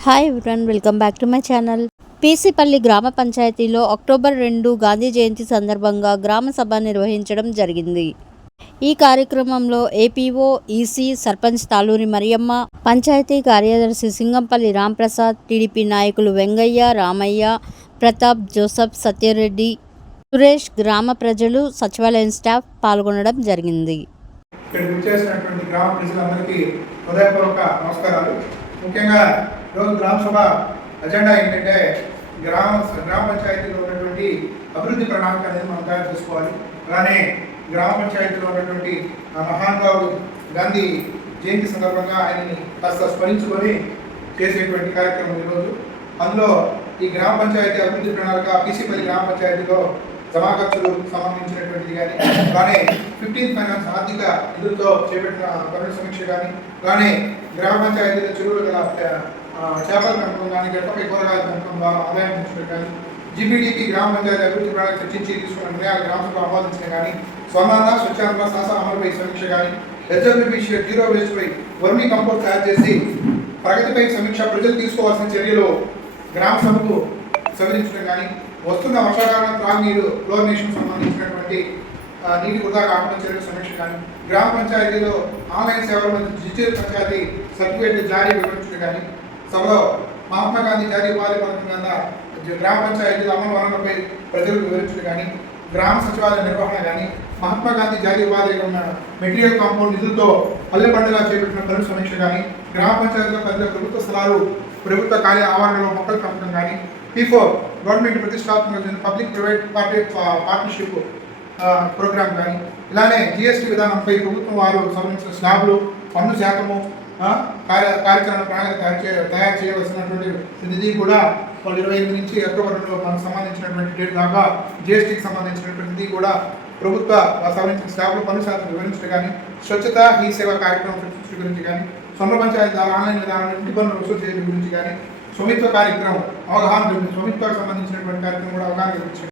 Hi everyone welcome back to my channel PCPalli గ్రామ పంచాయతీలో October రెండు గాంధీ జయంతి సందర్భంగా గ్రామ సభ నిర్వహించడం జరిగింది ఈ కార్యక్రమంలో ఏపీఓ ఈసీ సర్పంచ్ తాలూరి మరియమ్మ పంచాయతీ కార్యదర్శి సింగంపల్లి రాంప్రసాద్ టీడీపీ నాయకులు వెంగయ్య రామయ్య ప్రతాప్ జోసఫ్ సత్యరెడ్డి సురేష్ గ్రామ ప్రజలు సచివాలయం స్టాఫ్ పాల్గొనడం జరిగింది. ఇక్కడ గ్రామ ప్రజలందరికీ హృదయపూర్వక నమస్కారాలు. ముఖ్యంగా ఈరోజు గ్రామ సభ అజెండా ఏంటంటే గ్రామ గ్రామ పంచాయతీలో ఉన్నటువంటి అభివృద్ధి ప్రణాళిక అనేది మనం తయారు చేసుకోవాలి. అలానే గ్రామ పంచాయతీలో ఉన్నటువంటి మహానుభావుడు గాంధీ జయంతి సందర్భంగా ఆయన్ని కాస్త స్మరించుకొని చేసేటువంటి కార్యక్రమం ఈరోజు. అందులో ఈ గ్రామ పంచాయతీ అభివృద్ధి ప్రణాళిక పీసీపల్లి గ్రామ పంచాయతీలో జమా ఖర్చులు సంబంధించినటువంటిది కానీ అలానే ఫిఫ్టీన్ ఫైనాన్స్ ఆర్థిక నిధులతో చేపట్టిన పనుల సమీక్ష కానీ అలానే గ్రామ పంచాయతీల చెరువులు గల చేపలు పెంపకం కానీ గట్టపై కూరగాయల పెంపకం ద్వారా ఆదాయం పెంచడం కానీ జీపీడీపీ గ్రామ పంచాయతీ అభివృద్ధి ప్రణాళిక చర్చించి తీసుకున్న నిర్ణయాలు గ్రామ సభ ఆమోదించడం కానీ స్వర్ణాంధ్ర స్వచ్ఛాంధ్ర శాసన అమలుపై సమీక్ష కానీ హెచ్ఎంపీ జీరో వేస్ట్ పై వర్మీ కంపోస్ట్ తయారు చేసి ప్రగతిపై సమీక్ష ప్రజలు తీసుకోవాల్సిన చర్యలు గ్రామ సభకు సవరించడం కానీ వస్తున్న వర్షాకాలం త్రాగునీరు క్లోరినేషన్ సంబంధించినటువంటి నీటి వృధా కాకుండా చర్యల సమీక్ష కానీ గ్రామ పంచాయతీలో ఆన్లైన్ సేవల మధ్య డిజిటల్ పంచాయతీ సర్టిఫికేట్ జారీ వివరించడం కానీ సభలో మహాత్మా గాంధీ జాతీయ ఉపాధి పథకం కింద గ్రామ పంచాయతీల అమలు వనరులపై ప్రజలకు వివరించడం కానీ గ్రామ సచివాలయ నిర్వహణ కానీ మహాత్మా గాంధీ జాతీయ ఉపాధి ఉన్న మెటీరియల్ కాంపౌండ్ నిధులతో పల్లె పండుగ చేపట్టిన పనుల సమీక్ష కానీ గ్రామ పంచాయతీలో పరిధిలో ప్రభుత్వ స్థలాలు ప్రభుత్వ కార్య ఆవరణలో మొక్కలు పంపడం కానీ పీ ఫోర్ గవర్నమెంట్ ప్రతిష్టాత్మక public private party partnership programme కానీ ఇలానే జిఎస్టీ విధానంపై ప్రభుత్వం వారు సంబంధించిన స్లాబ్లు పన్ను శాతము కార్య కార్యక్రమ ప్రణాళిక తయారు చే తయారు చేయవలసినటువంటి నిధి కూడా వాళ్ళు ఇరవై ఎనిమిది నుంచి అక్టోబర్ రెండు మనకు సంబంధించినటువంటి డేట్ దాకా జిఎస్టీకి సంబంధించినటువంటి నిధి కూడా ప్రభుత్వ సవరించిన స్లాబ్లు పనులు శాతం వివరించడం కానీ స్వచ్ఛత ఈ సేవ కార్యక్రమం సృష్టి గురించి కానీ సొంత పంచాయతీ ద్వారా ఆన్లైన్ విధానం ఇంటి పనులు వసూలు చేయడం గురించి కానీ స్వమిత్వ కార్యక్రమం అవగాహన స్వమిత్వకు సంబంధించినటువంటి కార్యక్రమం కూడా అవగాహన గురించి